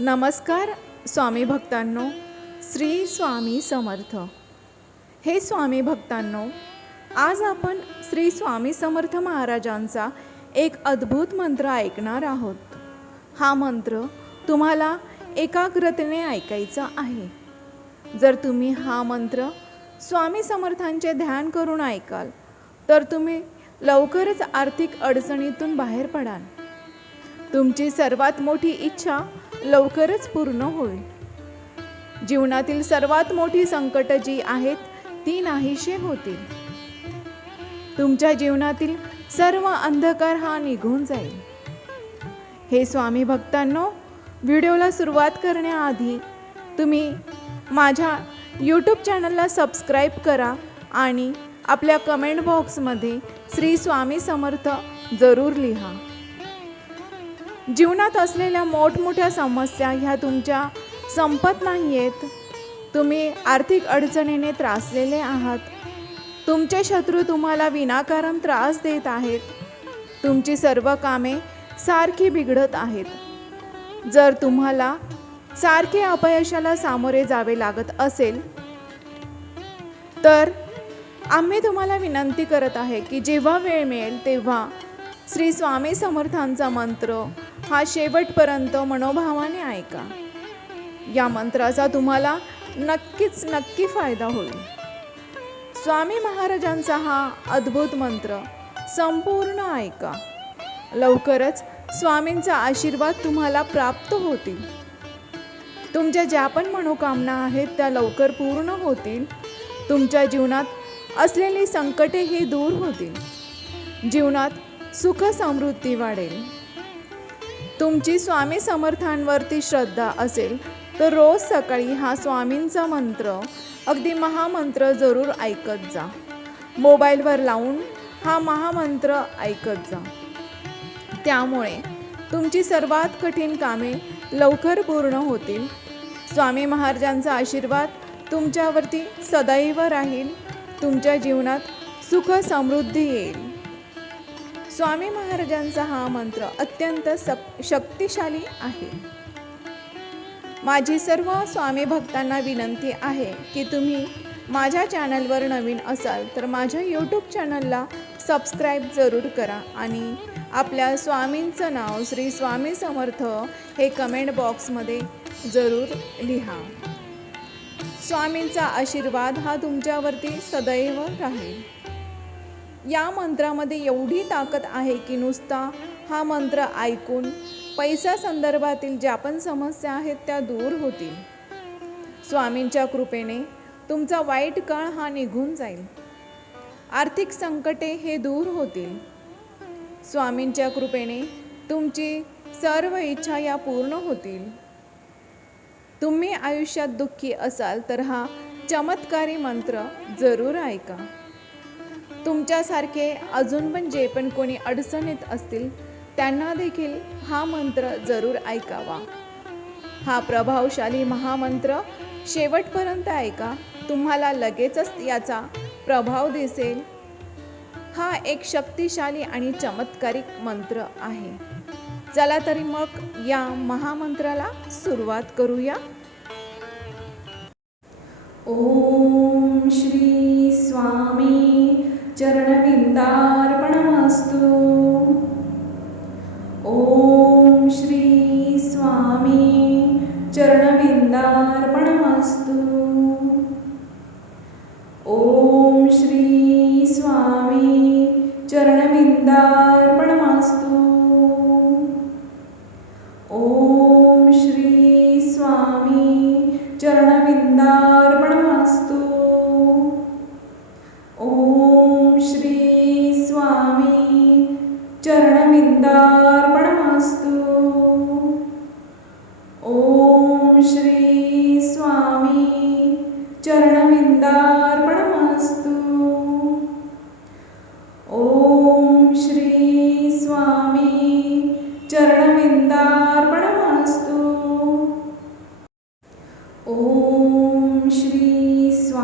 नमस्कार स्वामी भक्तांनो, श्री स्वामी समर्थ। हे स्वामी भक्तांनो, आज आपण श्री स्वामी समर्थ महाराजांचा एक अद्भुत मंत्र ऐकणार आहोत। हा मंत्र तुम्हाला एकाग्रतेने ऐकायचा आहे। जर तुम्ही हा मंत्र स्वामी समर्थांचे ध्यान करून ऐकाल तर तुम्ही लवकरच आर्थिक अडचणीतून बाहेर पडाल। तुमची सर्वात मोठी इच्छा लवकरच पूर्ण होईल। जीवनातील सर्वात मोठी संकट जी आहेत ती नाहीशी होतील। तुमच्या जीवनातील सर्व अंधकार हा निघून जाईल। हे स्वामी भक्तांनो, व्हिडिओला सुरुवात करण्याआधी तुम्ही माझ्या यूट्यूब चॅनलला सबस्क्राईब करा आणि आपल्या कमेंट बॉक्समध्ये श्री स्वामी समर्थ जरूर लिहा। जीवनात असलेल्या मोठमोठ्या समस्या ह्या तुमच्या संपत नाही आहेत। तुम्ही आर्थिक अडचणीने त्रासलेले आहात। तुमचे शत्रू तुम्हाला विनाकारण त्रास देत आहेत। तुमची सर्व कामे सारखी बिघडत आहेत। जर तुम्हाला सारखे अपयशाला सामोरे जावे लागत असेल तर आम्ही तुम्हाला विनंती करत आहे की जेव्हा वेळ मिळेल तेव्हा श्री स्वामी समर्थांचा मंत्र हा शेवटपर्यंत मनोभावाने ऐका। या मंत्राचा तुम्हाला नक्की फायदा होईल। स्वामी महाराजांचा हा अद्भुत मंत्र संपूर्ण ऐका। लवकरच स्वामींचा आशीर्वाद तुम्हाला प्राप्त होतील। तुमच्या ज्या पण मनोकामना आहेत त्या लवकर पूर्ण होतील। तुमच्या जीवनात असलेली संकटे ही दूर होतील। जीवनात सुख समृद्धी वाढेल। तुमची स्वामी समर्थांवरती श्रद्धा असेल तर रोज सकाळी हा स्वामींचा मंत्र, अगदी महामंत्र जरूर ऐकत जा। मोबाईलवर लावून हा महामंत्र ऐकत जा। त्यामुळे तुमची सर्वात कठीण कामे लवकर पूर्ण होतील। स्वामी महाराजांचा आशीर्वाद तुमच्यावरती सदैव राहील। तुमच्या जीवनात सुख समृद्धी येईल। स्वामी महाराजांचा हा मंत्र अत्यंत शक्तिशाली आहे। माझी सर्व स्वामी भक्तांना विनंती आहे की तुम्ही माझ्या चॅनलवर नवीन असाल तर माझ्या यूट्यूब चॅनलला सबस्क्राईब जरूर करा आणि आपल्या स्वामींचं नाव श्री स्वामी समर्थ हे कमेंट बॉक्समध्ये जरूर लिहा। स्वामींचा आशीर्वाद हा तुमच्यावरती सदैव राहील। या मंत्रामध्ये एवढी ताकद आहे की नुसता हा मंत्र ऐकून पैसा संदर्भातील ज्या पण समस्या आहेत त्या दूर होतील। स्वामींच्या कृपेने तुमचा वाईट काळ हा निघून जाईल। आर्थिक संकटे हे दूर होतील। स्वामींच्या कृपेने तुमची सर्व इच्छा या पूर्ण होतील। तुम्ही आयुष्यात दुःखी असाल तर हा चमत्कारी मंत्र जरूर ऐका। तुमच्यासारखे अजून पण जे पण कोणी अडचणीत असतील त्यांना देखील हा मंत्र जरूर ऐकावा। हा प्रभावशाली महामंत्र शेवटपर्यंत ऐका। तुम्हाला लगेचच याचा प्रभाव दिसेल। हा एक शक्तिशाली आणि चमत्कारिक मंत्र आहे। चला तरी मग या महामंत्राला सुरुवात करूया। ओम श्री स्वामी चरणविंदार्पणमस्तु। ओम श्री स्वामी चरणविंदार्पणमस्तु। ओम श्री स्वामी चरणविंदार्पणमस्तु। ओम श्री स्वामी चरणविंदार्पणमस्तु। ओम श्री स्वामी चरणविंदार्पणमस्तु। ओम श्री स्वामी चरणविंदार्पणमस्तु। ओम श्री स्वामी चरणविंदार्पणमस्तु। ओम श्री स्वामी